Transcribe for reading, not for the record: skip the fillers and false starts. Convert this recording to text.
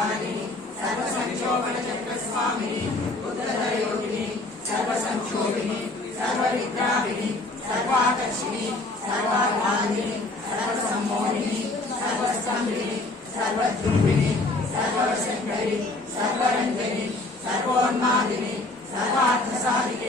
सर्वसंहारिणी सर्वसंक्षोभन चक्रस्वामिनी बुद्धधरयोगिनी सर्वसंक्षोभिनी सर्वविद्राविनी सर्वाकर्षिणी सर्वाधारिणी सर्वसम्मोहिनी सर्वस्तंभिनी सर्वद्रुविणी सर्वशंकरी सर्वरंजनी सर्वोन्मादिनी सर्वार्थसाधिनी